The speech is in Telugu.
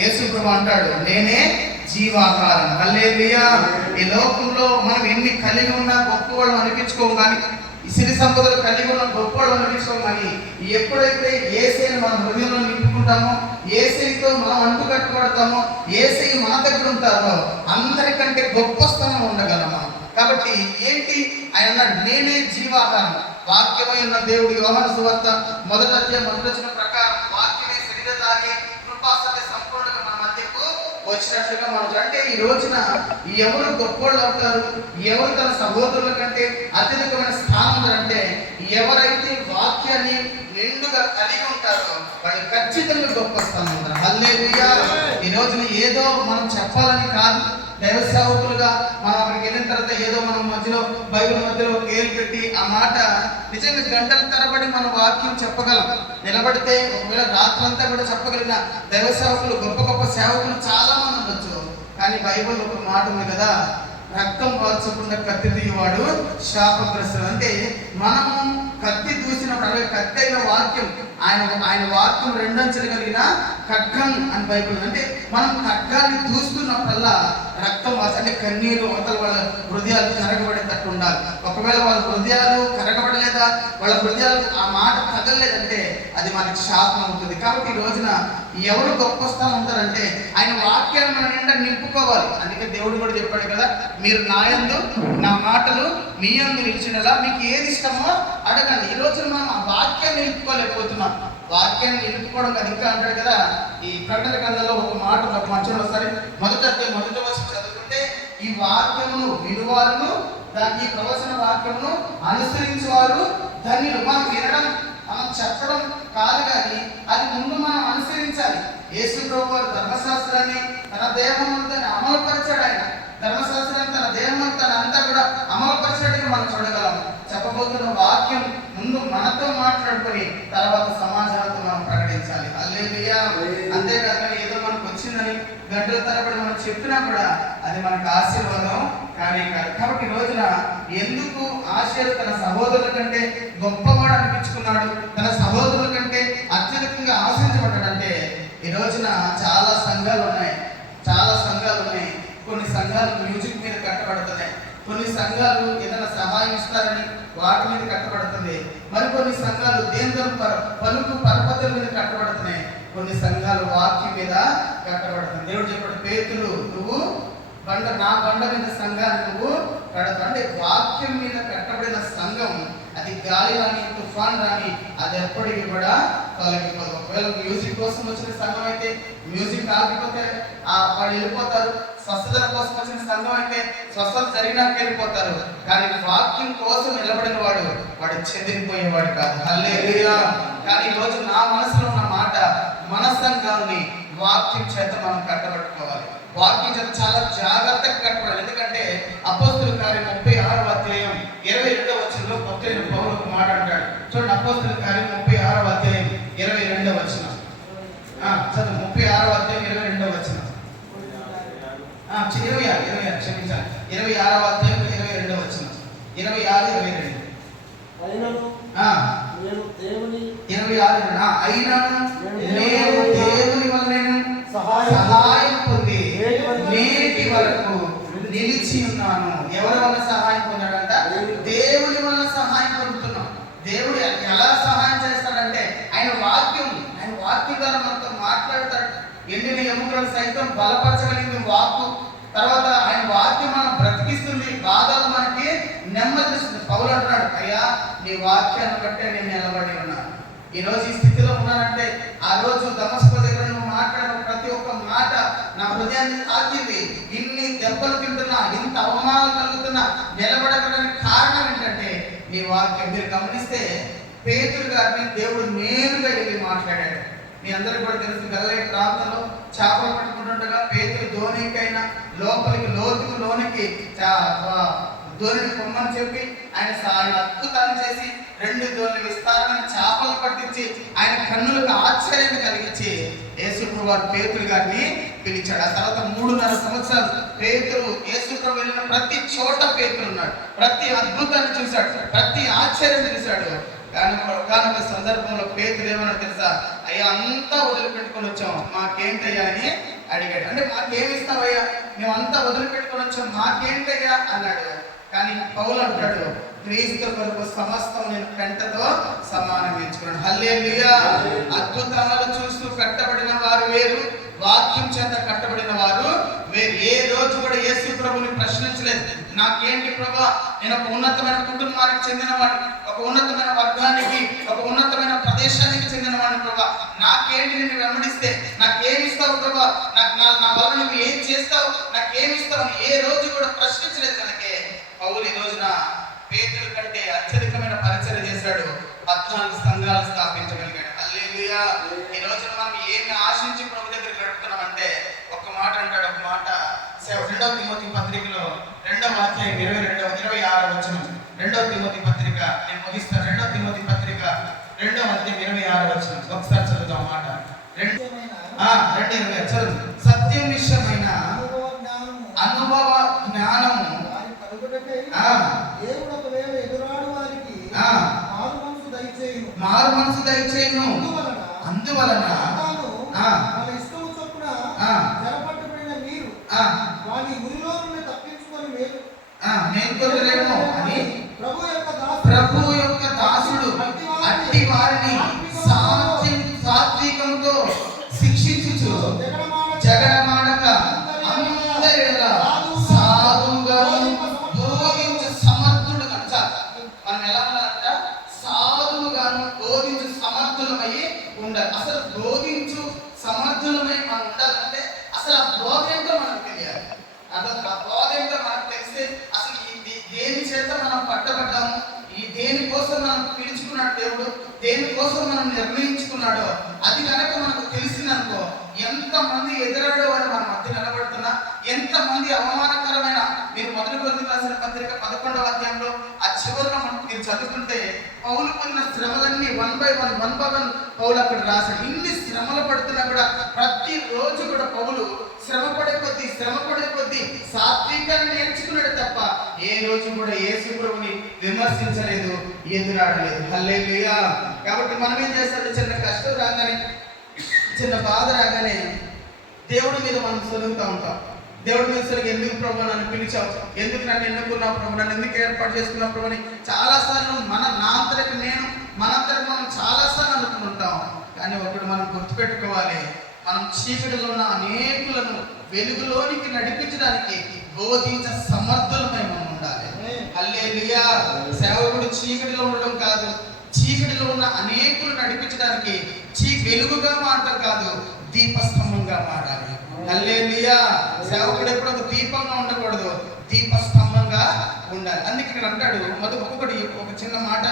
యేసు ప్రభు అంటాడు, నేనే జీవాహారం. హల్లెలూయా. ఈ లోకంలో మనం ఎన్ని కలిగి ఉన్నా గొప్పవాళ్ళం అనిపించుకోము, కానీ ఈ సిరి సంపదలు కలిగి ఉన్న గొప్పవాళ్ళం అనిపించుకోము. కానీ ఎప్పుడైతే యేసయ్యను మన హృదయంలో నింపుకుంటామో, యేసయ్యతో మనం అంటుకట్టుబడతామో, యేసయ్య మన దగ్గర ఉంటారో అందరికంటే గొప్ప స్థానం ఉండగలమా. కాబట్టి ఏంటి ఆయన అన్నాడు, నేనే జీవాహారం. వాక్యమై ఉన్న దేవుడు యోహాను సువార్త 1వ అధ్యాయం 1వ వచనం ప్రకారం వాక్యమే శరీరధారి కృపాసత్య సంపూర్ణంగా మన మధ్యకు వచ్చినట్లుగా మనం అంటే ఈ రోజున ఎవరు గొప్పోళ్ళు అవుతారు, ఎవరు తన సహోదరుల కంటే అత్యధికమైన స్థానం అంటే ఎవరైతే వాక్యాన్ని నిండుగా కలిగి ఉంటారో వాళ్ళు ఖచ్చితంగా గొప్ప స్థానం ఉంటారు. హల్లెలూయా. ఈ రోజున ఏదో మనం చెప్పాలని కాదు, దైవ సేవకులుగా మనం అక్కడికి వెళ్ళిన తర్వాత ఏదో మనం మధ్యలో బైబిల్ మధ్యలో కేలు పెట్టి ఆ మాట నిజంగా గంటల తరబడి మనం వాక్యం చెప్పగలం. నిలబడితే ఒకవేళ రాత్రంతా కూడా చెప్పగలిగిన దైవ సేవకులు, గొప్ప గొప్ప సేవకులు చాలా మంది ఉండొచ్చు. కానీ బైబిల్ ఒక మాట ఉంది కదా, రక్తం వాల్చకుండా కత్తి తీయవాడు శాపగ్రస్తుడు. అంటే మనము కత్తి దూసినప్పుడు కత్తి అయిన వాక్యం ఆయన వాక్యం రెండంచెలు కలిగిన ఖడ్గం అని బైబిల్. అంటే మనం ఖడ్గాన్ని దూస్తున్నప్పుడల్లా రక్తం అంటే కన్నీరు అవతల వాళ్ళ హృదయాలు కరగబడేటట్టు ఉండాలి. ఒకవేళ వాళ్ళ హృదయాలు కరగబడలేదా, వాళ్ళ హృదయాలు ఆ మాట తగలలేదంటే అది మనకి శాపం అవుతుంది. కాబట్టి ఈ రోజున ఎవరు గొప్ప స్థానం ఉంటారంటే ఆయన వాక్యాన్ని మన నిండా నింపుకోవాలి. అందుకే దేవుడు కూడా చెప్పాడు కదా, మీరు నా యందు నా మాటలు మీ యందు నిలిచినలా మీకు ఏది ఇష్టమో అడగండి. ఈ రోజున మనం ఆ వాక్యాన్ని నిలుపుకోలేకపోతున్నాం. వాక్యాన్ని నిలుపుకోవడం కదా, ఇంకా అంటాడు కదా ఈ ప్రకటన గ్రంథంలో ఒక మాట మంచిగా ఒకసారి 1వ అధ్యాయం 1వ వచనం చదువుకుంటే, ఈ వాక్యమును వినువారును ఈ ప్రవచన వాక్యమును అనుసరించేవారు ధన్యులు. మనం వినడం మనం చెప్పడం కాదు, కానీ అది ముందు మనం అనుసరించాలి. యేసు ప్రభువు వారు ధర్మశాస్త్రాన్ని తన దేహమంతా అమలుపరిచాడు. ఆయన ధర్మశాస్త్రాన్ని తన దేహమంతా అంతా కూడా అమలుపరిచినట్టుగా మనం చూడగలం. చెప్పబోతున్న వాక్యం ముందు మనతో మాట్లాడుకొని తర్వాత సమాజాలతో మనం ప్రకటించాలి. హల్లెలూయా. అంతేకాక ఏదో మనకు వచ్చిందని గంటల తరబడి మనం చెప్పినా కూడా అది మనకు ఆశీర్వాదం కానీ కాదు. కాబట్టి ఈ రోజున ఎందుకు ఆశీర్వాదం తన సహోదరుల కంటే గొప్పవాడు అనిపించుకున్నాడు, తన సహోదరుల కంటే అత్యధికంగా ఆశించబడ్డాడంటే ఈ రోజున చాలా సంఘాలు ఉన్నాయి. కొన్ని సంఘాలు మ్యూజిక్ మీద కట్టబడుతున్నాయి, కొన్ని సంఘాలు ఏదైనా సహాయం ఇస్తారని వాటి మీద కట్టబడుతుంది, మరికొన్ని సంఘాలు దేందం పలుకు పరపతుల మీద కట్టబడుతున్నాయి, కొన్ని సంఘాలు వాక్యం మీద కట్టబడుతుంది. దేవుడు చెప్పాడు, పేతురు నువ్వు నా బండ మీద సంఘాన్ని నువ్వు కడతావు. అంటే వాక్యం మీద కట్టబడిన సంఘం అది గాలి రాని తుఫాన్ రాని అది ఎప్పటికీ కూడా తొలగిపోదు. ఒకవేళ మ్యూజిక్ కోసం వచ్చిన సంఘం అయితే మ్యూజిక్ ఆగిపోతే వాళ్ళు వెళ్ళిపోతారు. స్వస్థతల కోసం వచ్చిన సంఘం అయితే స్వస్థత జరిగినాక వెళ్ళిపోతారు. కానీ వాక్యం కోసం నిలబడిన వాడు చెదిరిపోయేవాడు కాదు. హల్లెలూయా. కానీ ఈ రోజు నా మనసులో ఉన్న మాట, మన సంఘాన్ని వాక్యం చేత మనం కట్టబట్టుకోవాలి. వాక్యం చేత చాలా జాగ్రత్తగా కట్టబడాలి. ఎందుకంటే అపోస్తుల కార్యం 36వ అధ్యాయం 22వ వచనంలో భక్తుడైన పౌలు ఒక మాట అంటాడు. చూడండి, అపోస్తుల కార్యం 36వ అధ్యాయం 22వ వచనం చదువు. 36వ అధ్యాయం 22వ వచనం. 26 క్షమించాలి, 26వ అధ్యాయం 22వ వచనం. 26, 22. అయినను నేను దేవుని వలన సహాయం పొంది నేటి వరకు నిలిచి ఉన్నాను. ఎవరి వల్ల సహాయం పొందాడంట? దేవుని వల్ల సహాయం పొందుతున్నాం. దేవుడు ఎలా సహాయం చేస్తాడంటే ఆయన వాక్యం ద్వారా మనతో మాట్లాడతాడు. ఎండిన ఎముకలను సైతం బలపరచగలిగింది వాక్కు. తర్వాత ఆయన వాక్యం మనం బ్రతికిస్తుంది, బాధలు మనకి నెమ్మదిస్తుంది. పౌలు అంటున్నాడు, అయ్యా నీ వాక్యాన్ని బట్టే నేను నిలబడి ఉన్నాను. ఈ రోజు ఈ స్థితిలో ఉన్నానంటే ఆ రోజు దమస్కు దగ్గర నువ్వు మాట్లాడిన ప్రతి ఒక్క మాట నా హృదయాన్ని తాకింది. ఇన్ని దెబ్బలు తింటున్నా, ఇంత అవమానాలు కలుగుతున్నా నిలబడడానికి కారణం ఏంటంటే నీ వాక్యం. మీరు గమనిస్తే పేతురు గారిని దేవుడు నేరుగా వెళ్ళి మాట్లాడాడు. మీ అందరికీ కూడా తెలుసు, గలిలయ ప్రాంతంలో చేపలు పట్టుకుంటుండగా పేతురు ధోనికైనా లోనికి ధోనిని పొమ్మని చెప్పి ఆయన అద్భుతాన్ని చేసి 2 ధోని విస్తారమైన చేపలు పట్టించి ఆయన కన్నులకు ఆశ్చర్యాన్ని కలిగించి యేసుప్రభు వారు పేతురు గారిని పిలిచాడు. ఆ తర్వాత 3.5 సంవత్సరాలు పేతురు యేసుప్రభు వెళ్ళిన ప్రతి చోట పేతురు ఉన్నాడు. ప్రతి అద్భుతాన్ని చూశాడు, ప్రతి ఆశ్చర్యం చూశాడు. కానీ ఒకనొక సందర్భంలో పేతురు ఏమన్నా తెలుసా, అయ్యా అంతా వదిలిపెట్టుకొని వచ్చాం, మాకేంటయ్యా అని అడిగాడు. అంటే మాకేమిస్తావయ్యా, మేమంతా వదిలిపెట్టుకొని వచ్చాం, మాకేంటయ్యా అన్నాడు. కానీ పౌలు అంటాడు, క్రీస్తు కొరకు సమస్తం నేను పెంటతో సమానం ఎంచుకున్నాను. హల్లెలూయా. అద్భుతాలు చూస్తూ కట్టబడిన వారు వేరు, వాక్యం చేత కట్టబడిన వారు వేరు. ఏ రోజు కూడా యేసు ప్రభుని ప్రశ్నించలేదు, నాకేంటి ప్రభా, నేను ఒక ఉన్నతమైన కుటుంబానికి చెందినవాడిని, ఒక ఉన్నతమైన వర్గానికి, ఒక ఉన్నతమైన ప్రదేశానికి చెందినవాడిని ప్రభా, నాకేంటి, నేను వెంబడిస్తే నాకేమిస్తావు ప్రభా, నా వల్ల నువ్వు ఏం చేస్తావు, నాకేమిస్తావు అని ఏ రోజు కూడా ప్రశ్నించలేదు. కనుకే పౌలు ఈ రోజున పేతురు కంటే అత్యధికమైన పరిచయం చేశాడు, 14 సంఘాలు స్థాపించగలిగాడు. హల్లెలూయా. ఈ రోజున మనం ఏమి ఆశించి ప్రభు దగ్గర గడుపుతున్నామంటే ఒక్క మాట అంటాడు, ఒక మాట 2వ తిమోతి పత్రికలో 2వ అధ్యాయం 26వ వచనం. 2వ తిమోతి పత్రిక, నేను ముగిస్తాను. 2వ తిమోతి పత్రిక 2వ అధ్యాయం 26వ వచనం ఒకసారి చదువుతాం మాట. 2:20 చదువు. సత్యం విషయమైన అనుభవ జ్ఞానము మారు మనసు దయచేయును. అందువలన మేల్కొనలేము అని ప్రభు యొక్క దాసుడు అట్టి వారిని సాత్వికంతో శిక్షించుచు జగడమాడక అందరిలా సాధువుగాను బోధించు సమర్థుడు కనుక. మనం ఎలా ఉండాలంట? సాధువుగాను బోధించు సమర్థులమై ఉండాలి. అసలు బోధించు సమర్థులమై మనం ఉండాలంటే అసలు ఆ బోధ ఏంటో మనకు తెలియాలి. అసలు ఆ బోధ ఏంటో మనకు తెలిస్తే అసలు దేని చేత మనం పట్టబడ్డాము, ఈ దేనికోసం మనం పిలుచుకున్నాడు దేవుడు, దేనికోసం మనం నిర్ణయించుకున్నాడో అది కనుక మనకు తెలిసిందనుకో, ఎంతమంది ఎదురాడో వాడు మన మధ్య నిలబడుతున్నా, ఎంతమంది అవమానకరమైన, మీరు మొదటి కొరింథీయులకు రాసిన పత్రిక 11వ అధ్యాయంలో ఆ చివరిలో మీరు చదువుకుంటే పౌలు పొందిన శ్రమలన్నీ 1 by 1 పౌలు అక్కడ రాశాడు. ఇన్ని శ్రమలు పడుతున్నా కూడా ప్రతి రోజు కూడా పౌలు శ్రమ పడే కొద్దీ సాత్వికాన్ని నేర్చుకున్నాడు తప్ప ఏ రోజు కూడా యేసు ప్రభుని విమర్శించలేదు, ఎదురాడలేదు. హల్లెలూయా. కాబట్టి మనం ఏం చేస్తాడు, చిన్న కష్టం రాగానే, చిన్న బాధ రాగానే దేవుడి మీద మనం సొలుగుతూ ఉంటాం. దేవుడి మీద సరిగ్గా ఎందుకు ప్రభు నన్ను పిలిచావు, ఎందుకు నన్ను ఎన్నుకున్నావు ప్రభు, నన్ను ఎందుకు ఏర్పాటు చేసుకున్నావు ప్రభు అని చాలాసార్లు మనంతరికి మనం చాలాసార్లు అనుకుంటాం. కానీ ఒకటి మనం గుర్తుపెట్టుకోవాలి, మనం చీకటిలో ఉన్న అనేకులను వెలుగులోనికి నడిపించడానికి బోధించే సమర్థులమై మనం ఉండాలి. హల్లెలూయా. సేవకుడు చీకటిలో ఉండడం కాదు, చీకటిలో ఉన్న అనేకులు నడిపించడానికి వెలుగుగా మారడం కాదు, దీపస్తంభంగా మారాలి. హల్లెలూయా. సేవకుడు ఎప్పుడు ఒక దీపంగా ఉండకూడదు, దీపస్తంభంగా ఉండాలి. అందుకే ఇక్కడ అంటాడు, ఒక్కొక్కటి ఒక చిన్న మాట